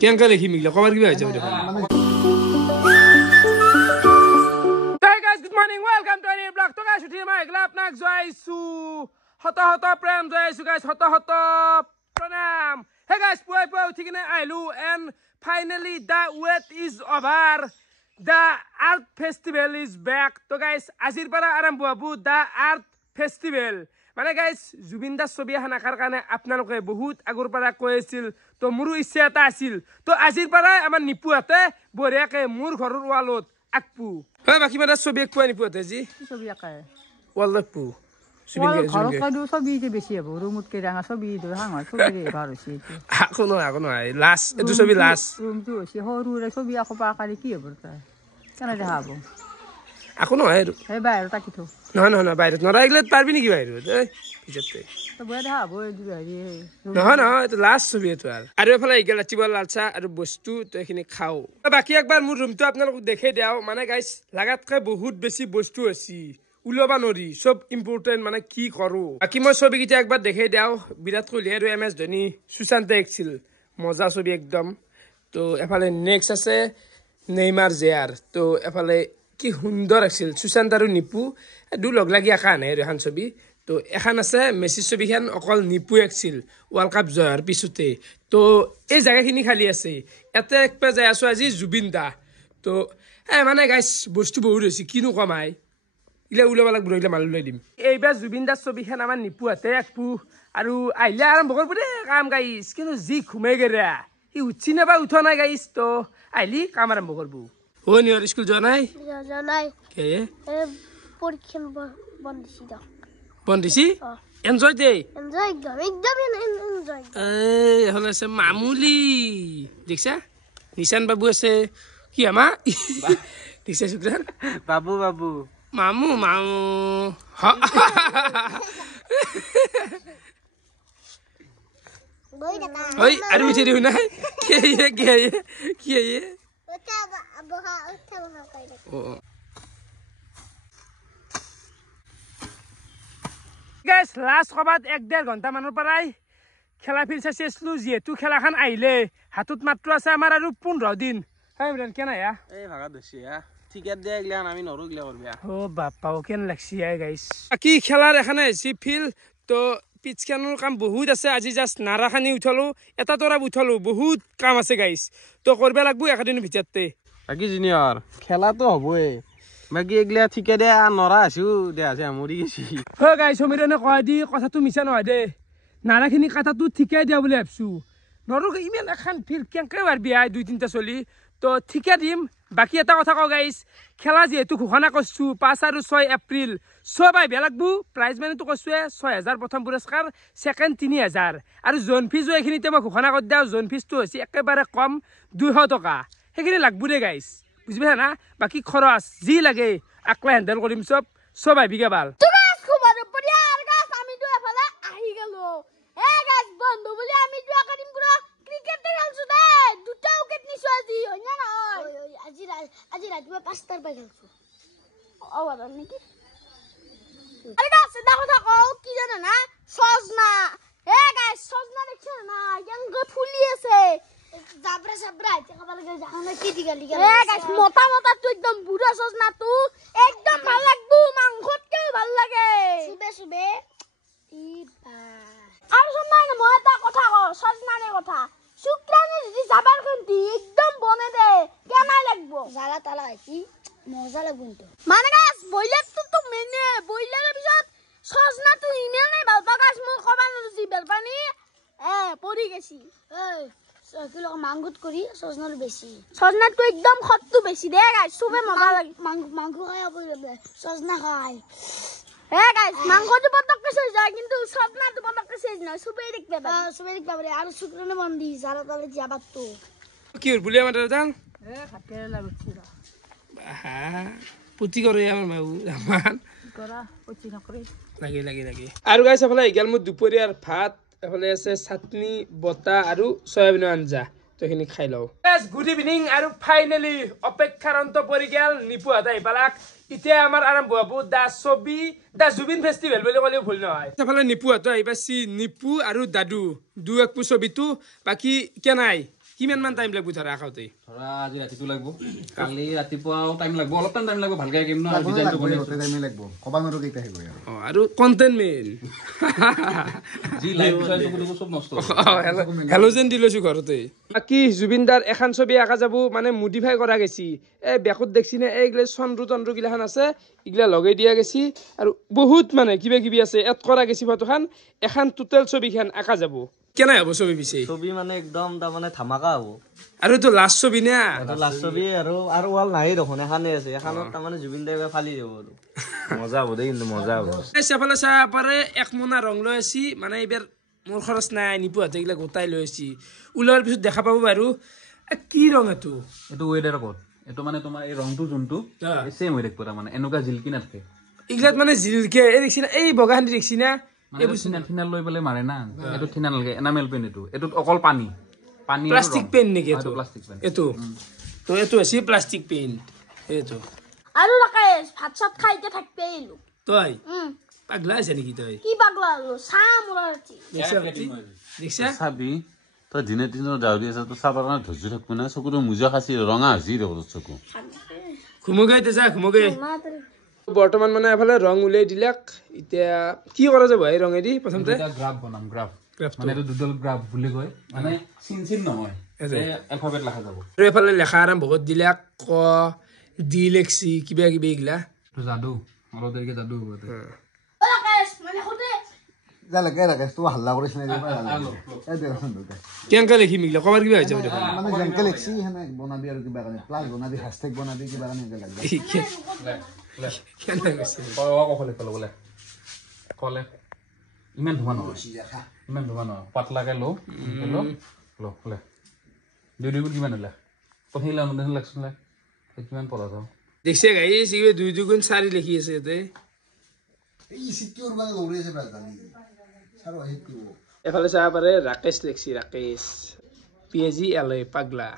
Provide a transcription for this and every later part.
কেনেকৈ লিখি মিলে কবাৰ কিবা হৈছে good morning welcome to any blog তো গাইছ উঠি মই এগলা আপোনাক জয়ছো হত হত প্ৰেম জয়ছো গাইছ হত হত প্ৰণাম হে গাইছ পুৱাই পুৱাই উঠি কিনে আইলো and finally the wait is over the art festival is back to guys আজিৰ পৰা আৰম্ভ হ'ব দা আৰ্ট ফেষ্টিভেল মানে গাইছ জুবিন দাস ছবি এখন আঁকাৰ কাৰণে আপোনালোকে বহুত আগৰ পৰা কৈ আছিল তো মোৰো ইচ্ছা এটা আছিল তো আজিৰ পৰা আমাৰ নিপুহঁতে বঢ়িয়াকে মোৰ ঘৰৰ ৱালত আঁকপু হয় বাকী মানে ছবি আঁকপুৱা নিপুহঁতে যি ছবি আঁকাই ৱাল আঁকপু ছবি বেছি হ'ব ৰুমতকে ডাঙৰ ছবি ছবি ভাল হৈছে আকৌ নহয় লাষ্ট এইটো ছবি লাষ্ট ৰুমটো হৈছে সৰুৰে ছবি আঁকব আঁকালি কি হ'ব তাই কেনে দেখা হ'ব আকৌ নহয় আৰু সেই বাহিৰত আঁকি থওঁ নহয় বাহিৰত নৰাইগলে পাৰবি নেকি বাহিৰত পিছতে নহয় এইটো লাষ্ট ছবি এইটো আৰু এইফালে এইগেল ৰাতিপুৱা লাল চাহ আৰু বস্তু তো এইখিনি খাওঁ বাকী একবাৰ মোৰ ৰুমটো আপোনালোকক দেখাই দিওঁ মানে গাইছ লাগাতকৈ বহুত বেছি বস্তু আছে ওলাব নোৱাৰি চব ইম্পৰ্টেণ্ট মানে কি কৰোঁ বাকী মই ছবিকেইটা একবাৰ দেখাই দিওঁ বিৰাট কোহলি আৰু MS ধোনী সুশান্তে আঁকিছিল মজা ছবি একদম তো এফালে নেক্সট আছে নেইমাৰ জেয়াৰ তো এফালে কি সুন্দৰ আছিল সুশান্ত আৰু নিপু দু লগ লাগি আঁকা নাই আৰু এখন ছবি তো এখন আছে মেছিৰ ছবিখন অকল নিপু আঁকিছিল ৱৰ্ল্ড কাপ জয়ৰ পিছতে তো এই জেগাখিনি খালী আছে ইয়াতে একপা যাই আছোঁ আজি জুবিন দা তো মানে গাইছ বস্তু বহুত হৈছে কিনো কমাই ইলা ওলাব লাগিব এইগিলা মাল ওলাই দিম এইবাৰ জুবিন দাৰ ছবিখন আমাৰ নিপুহঁতে আঁকবো আৰু আহিলে আৰম্ভ কৰিব দে কাম গাইছ কিন্তু যি ঘুমাই গেৰা সি উঠছি নাবা উঠা নাই গাইছ তো আহিলি কাম আৰম্ভ কৰিব ও নিহৰ স্কুল যোৱা নাই বন্ধ দিছি এনজয় দে এখন আছে মামুলি দেখিছা নিশান বাবু আছে কি আমা দেখিছা শুক্ৰান বাবু মামু ঐ আৰু উঠি দিও নাই কি গাইছ লাষ্ট কবাত 1.5 ঘণ্টা মানৰ পৰাই খেলা ফিল চাই আছিলো যিহেতু খেলাখন আহিলে হাতত মাত্ৰ আছে আমাৰ আৰু 15 দিন হয় ইমৰান কেনে আয়া এই ভাগা দছি টিকেট দিয়া গিলান আমি নৰো গিলা কৰবিয়া ও বাপ্পাও কেন লাগছি আই গাইছ কি খেলাৰ এখানে আছে ফিল তো পিচখানৰ কাম বহুত আছে আজি জাস্ট নাৰাখানি উঠালো এটা তৰা উঠালো বহুত কাম আছে গাইছ তো কৰিব লাগব একদিনৰ ভিতৰতে বাকি জুনিয়ৰ খেলাটো হবই বাকি এগিলা ঠিকে দে নৰা আছো দে আছে মৰি গেছি হয় গাইছ সমীৰনে কয় দি কথাটো মিছা নহয় দে নাৰাখিনি কথাটো ঠিকে দিয়া বুলি ভাবছো নৰো ইমান এখন ফিল কেনকে পাৰবি আই 2-3টা চলি তো ঠিকে দিম বাকি এটা কথা কওঁ গাইছ খেলা যিহেতু ঘোষণা কৰছো 5 আৰু 6 এপ্ৰিল সব আহিব লাগব প্ৰাইজ মানিটো কৈছোৱে 6000 প্ৰথম পুৰস্কাৰ সেকেন্ড 3000 আৰু জোন ফিজো এইখিনিতে মই ঘোষণা কৰি দিওঁ জোন ফিজটো হৈছে একেবাৰে কম 200 টকা সেইখিনি লাগব দে গাইছ বুঝবি না বাকি খৰচ যি লাগে আকলা হেণ্ডেল কৰিম সব আহিবিগে ভাল আজি ৰাতিপুৱা 5টাৰ পৰা খেলছো অবাৰ নেকি আরে গাছ দেখো দেখো কি জানো না সজনা গাইস সজনা দেখছ না কেন ফুলি আছে জাবরা জাবরা খাবার লাগে জানা কি দিগালি গাইস মোটা মোটা তো একদম বুড়া সজনা তো একদম ভাল লাগবো মাংসতকে ভাল লাগে সুবে ই বা আর শুনাই না মই এটা কথা ক সজনানে কথা শুক্রানে যদি জাবার কোনটি একদম বনে দে কেনাই লাগবো জালা তালা কি মজা লাগবো তো মানে গাছ বইলার তো মেনে বইলারের পিছত সজনা তো ইমেল নাই বাবা গাছ মই কবা নজি বেলপানি পড়ি গেছি কিলো মাংগুত করি সজনার বেশি সজনা তো একদম খত্তু বেশি দে গাইস সুবে মজা লাগে মাংস খায় বলে সজনা খায় গাইস মাংসটো পটককে শেষ যায় কিন্তু সজনাটো পটককে শেষ নয় সুবে দেখবে আর শুক্রনে বন্দি জারা তালে যাবার তো কি বলি আমার দাদা খাতে লাগছিরা পুতি করে আমার মাউ আমার করা পুতি নকরে লাগে আৰু গাইছ এফালে এগাল মোৰ দুপৰীয়াৰ ভাত এফালে আছে চাটনি বটা আৰু সয়াবিনৰ আঞ্জা তো এইখিনি খাই লওঁ গুড ইভিনিং আৰু ফাইনেলি অপেক্ষাৰ অন্ত পৰি গেল নিপুহঁত আহি পালাক এতিয়া আমাৰ আৰম্ভ হ'ব দা জুবিন ফেষ্টিভেল বুলি ক'লেও ভুল নহয় সেইফালে নিপুহঁতো আহি পাইছি নিপু আৰু দাদু দু একপু ছবিটো বাকী কেনাই কিমানমান টাইম লাগব ধৰা আঁকাওঁতে ধৰা আজি ৰাতিটো লাগিব কালি ৰাতিপুৱাও টাইম লাগিব অলপ টাইম লাগিব ভালকে আঁকিম ন ডিজাইনটো বনাই টাইম লাগিব কবা নোৱাৰো কেইটা আহিব আৰু আৰু কণ্টেণ্ট মেইন যি লাইভ চাইছো সব নষ্ট হেলোজেন দি লৈছো ঘৰতে বাকী জুবিন দাৰ এখন ছবি আঁকা যাব মানে মডিফাই কৰা গেছি এই বেকত দেখছি নে এইগিলা চন্দ্ৰ গিলাখান আছে এইগিলা লগাই দিয়া গেছি আৰু বহুত মানে কিবা কিবি আছে এড কৰা গেছি ফটোখান এখন টোটেল ছবিখান আঁকা যাব কেনে হ'ব ছবি পিছে ছবি মানে একদম তাৰমানে ধামাকা হ'ব আৰু এইটো লাষ্ট ছবি না এটা লাষ্ট ছবি আৰু ৱাল নাই দেখোন এখানে আছে এখানত তাৰমানে জুবিন দাই ফালি যাব আৰু মজা হ'ব দেই কিন্তু মজা হ'ব সেফালে চাব পাৰে এক মোনা ৰং লৈ আছি মানে এইবাৰ মোৰ খৰচ নাই নিপুহঁতে এইগিলা গোটাই লৈ আছি ওলোৱাৰ পিছত দেখা পাব বাৰু কি ৰং এইটো এইটো ৱেডাৰ কোড এইটো মানে তোমাৰ এই ৰংটো যোনটো সেম হৈ থাকিব তাৰমানে এনেকুৱা জিলকি নাথাকে এইগিলাত মানে জিলকে এই দেখছি না এই বগাহান্দি দেখছি না এইবোৰ থিনাল লৈ পেলাই মাৰে না এইটো থিনাল নালাগে এনামেল পেন এইটোত অকল পানী প্লাষ্টিক পেন নেকি এইটো প্লাষ্টিক পেন এইটো তো এইটো আছে প্লাষ্টিক পেন এইটো আৰু ৰাকেশ ভাত চাত খাইতে থাকবে এলো তই পাগলা আছে নেকি তই কি পাগলা হলো চাম উলাতি দেখছা চাবি তই দিনে দিনে দাউৰি আছ তই চাবৰ কাৰণে ধৈৰ্য থাকিব না চকুটো মোজা খাচি ৰঙা হাজি দেখোঁ চকু ঘুমগাই যা ঘুমগাই বৰ্তমান মানে এফালে ৰং উলিয়াই দিলাক এতিয়া কি কৰা যাব এই ৰঙেদি প্ৰথমতে গ্ৰাফ বনাম গ্ৰাফ মানে এইটো দুডল গ্ৰাফ বুলি কয় মানে চিন নহয় এলফাবেট লেখা যাব আৰু এফালে লেখা আৰম্ভ কৰি দিলাক ক দি লেখছি কিবা কিবি এইগিলা যাদু অলপ দেৰিকে যাদু হ'ব ৰাকেশ মানে খুদে যালেকে ৰাকেশ তো হাল্লা কৰিছ নাই এই দেখোন দুটা কেনেকৈ লিখিম এইগিলা কবাৰ কিবা হৈ যাব দেখোন মানে যেনকে লিখছি হেনে বনাবি আৰু কিবা কাৰণে প্লাস বনাবি হ্যাশট্যাগ বনাবি কিবা কাৰণে এনেকে লাগবে কেনেকৈ কৈছে কলে কলে ইমান ধুমা নহয় পাতলাকে লো লে দুই কিমান হলে পঠিলা অনুদান লাগছে নে কিমান পঢ়া যাও দেখছে গাইছ এই 2 2 গুণ 4 লিখি আছে এতে এই সিকিউর মানে দৌৰি আছে ৰাজধানী সাৰো হেতু এফালে চাব পাৰে ৰাকেশ লিখছি ৰাকেশ পিএজি এলএ পাগলা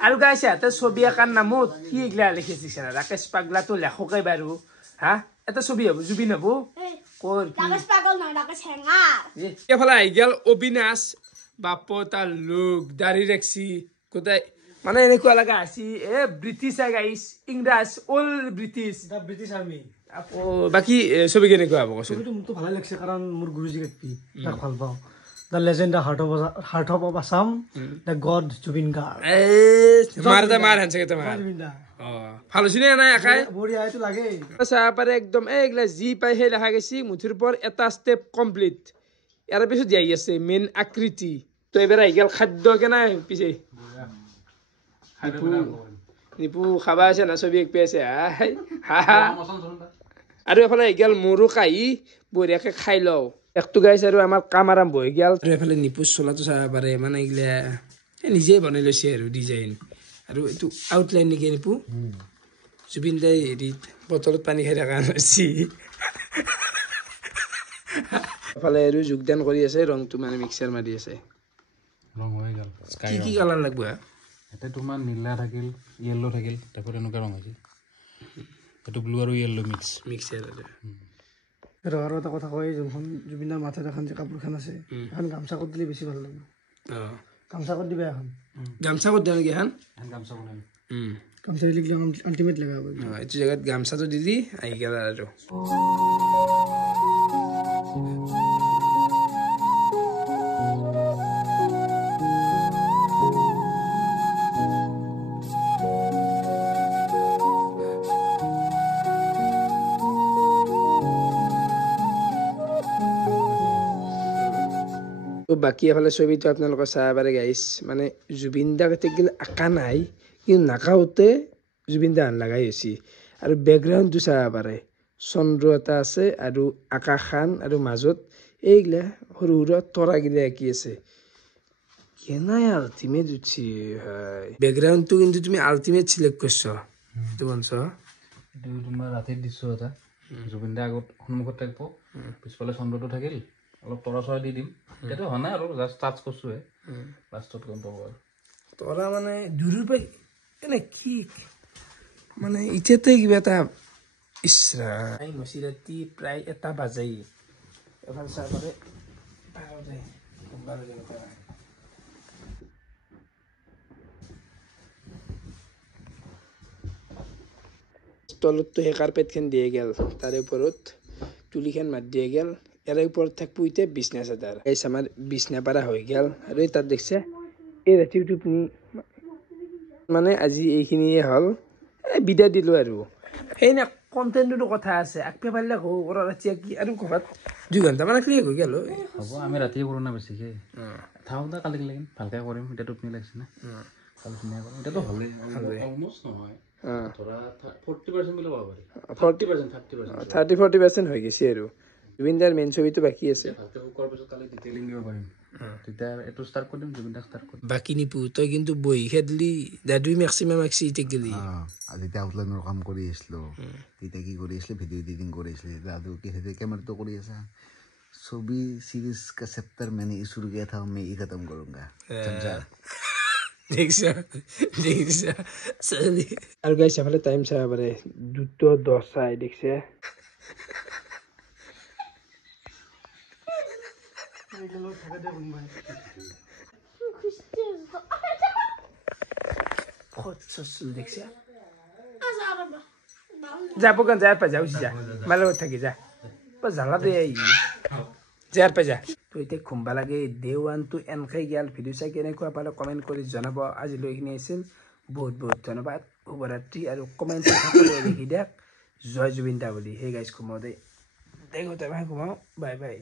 আৰু গাইছে এটা ছবি আকাৰ নামত কি এইগিলা লিখিছে ৰাকেশ পাগলা তো লেখকে বাৰু হা এটা ছবি হ'ব জুবিন হ'ব কোন ৰাকেশ পাগল নহয় ৰাকেশ হেঙাৰ এফালে আহি গেল অবিনাশ বাপ তাৰ লোক দাড়ি ৰাখছি কোথায় মানে এনেকুৱা লগা আছি এ ব্ৰিটিছ গাইছ ইংৰাজ অল ব্ৰিটিছ আৰ্মি বাকি ছবি কেনেকুৱা হ'ব কচোন ছবিটো মোকতো ভালে লাগিছে কাৰণ মোৰ গুৰুজী কাটপি তাক ভাল পাওঁ the legend heart of Assam the god Zubeen Garg মাৰ হানছে তোমাৰ ভালো চিনে নাই আকাই বঢ়িয়া এইটো লাগে চাহ পাৰে একদম এইগিলা যি পাই সেই লেখা গৈছি মুঠিৰ পৰ এটা ষ্টেপ কমপ্লিট ইয়াৰ পিছত যাই আছে মেইন আকৃতি তো এবাৰ আহি গেল খাদ্য কেনে পিছে নিপু খাবা আছে না ছবি এক পেছে আৰু এফালে আহি গেল মোৰো কাহি বঢ়িয়াকে খাই লওঁ একটো গাইছে আৰু আমাৰ কাম আৰম্ভ হৈ গেল আৰু এফালে নিপুৰ চোলাটো চাব পাৰে মানে এইগিলা নিজে বনাই লৈছে আৰু ডিজাইন আৰু এইটো আউটলাইন নেকি নিপু জুবিন দাই হেৰিত বটলত পানী খাই থকা নাছি এফালে আৰু যোগদান কৰি আছে ৰংটো মানে মিক্সাৰ মাৰি আছে ৰং হৈ গেল কি কি কালাৰ লাগব এটা তোমাৰ নীলা থাকিল ইয়েলো থাকিল তাৰপৰ এনেকুৱা ৰং হৈছে এইটো ব্লু আৰু ইয়েলো মিক্সাৰ আৰু এটা কথা কয় যোনখন জুবিনৰ মাথাত এখন যে কাপোৰখন আছে এখন গামছা কত দিলে বেছি ভাল লাগিব গামছা কত দিবা এখন গামছা কত দিয়া নেকি এখন গামছা বনাম গামছা দিলে আল্টিমেট লগা হ'ব এইটো জেগাত গামছাটো দি দি আহি গেল আৰু বাকি এফালে ছবিটো আপোনালোকে চাব পাৰে গাইছ মানে জুবিন দা গতে গেলে আঁকা নাই কিন্তু নাকাওতে জুবিন দা লগাই হৈছে আৰু বেকগ্ৰাউণ্ডটো চাব পাৰে চন্দ্ৰ এটা আছে আৰু আকাশখান আৰু মাজত এইগিলা সৰু সৰু তৰাগিলা আঁকি আছে কেনাই আল্টিমেট উঠছি হয় বেকগ্ৰাউণ্ডটো কিন্তু তুমি আল্টিমেট চিলেক্ট কৰিছ এইটো বনছ এইটো তোমাৰ ৰাতিত দিছো এটা জুবিন দা আগত সন্মুখত থাকিব পিছফালে চন্দ্ৰটো থাকিল অলপ তৰা চৰা দি দিম এটা হোৱা নাই আৰু জাষ্ট টাচ কৰিছোহে লাষ্টত গম পাব আৰু তৰা মানে দূৰৰ পৰা এনে কি মানে এতিয়াতে কিবা এটা ইছৰা মচি ৰাতি প্ৰায় 1 বাজেই এফাল চাবৰে তলততো সেই কাৰ্পেটখন দিয়ে গেল তাৰে ওপৰত তুলিখন মাত দিয়ে গেল ইয়াৰ ওপৰত থাকবো এতিয়া বিছনা চাদৰ এই আমাৰ বিছনা পাৰা হৈ গেল আৰু তাত দেখছে এই ৰাতিৰ টোপনি মানে আজি এইখিনিয়ে হ'ল বিদায় দিলোঁ আৰু সেই না কণ্টেণ্টটো কথা আছে আগপে পাৰিলে ঘৰৰ ৰাতি কি আৰু ঘৰত 2 ঘণ্টা মানে ক্লিয়াৰ হৈ গেল হ'ব আমি ৰাতিয়ে কৰোঁ না বেছিকে থাকক দা কালি লাগিম ভালকৈ কৰিম এতিয়া টোপনি লাগিছে না কালি ধুনীয়া কৰিম এতিয়াতো হ'লেই অলমষ্ট নহয় ধৰা 40% বুলি ক'ব পাৰি 30-40% হৈ গৈছে আৰু জুবিনদাৰ মেইন ছবিটো বাকী আছে বাকী নিপু তই কিন্তু বহি খেদলি দাদুই মেক্সিমাম এক্সিটেক গেলি যেতিয়া আউটলাইনৰ কাম কৰি আছিলোঁ তেতিয়া কি কৰি আছিলে ভিডিঅ' এডিটিং কৰি আছিলে দাদু কি সেইটো কেমেৰাটো কৰি আছে ছবি सीरीज का चैप्टर मैंने शुरू किया था मैं ये खत्म करूंगा দেখছা আৰু গাইছ এফালে টাইম চাব পাৰে 2:10 চাই দেখছে দেখছে যা পোকান যাৰ পা যাও যা মালত থাকি যা জ্বালা দে যাৰ পা যা তই এতিয়া খুম্বা লাগে ডে 1 to এনকে গেল ভিডিঅ' চাই কেনেকুৱা পালে কমেণ্ট কৰি জনাব আজিলৈ এইখিনি আছিল বহুত বহুত ধন্যবাদ শুভৰাত্ৰি আৰু কমেণ্ট লিখি দিয়ক জয় জুবিন দা বুলি সেই গাইজ ঘুমাও দেই ঘুমাও বাই বাই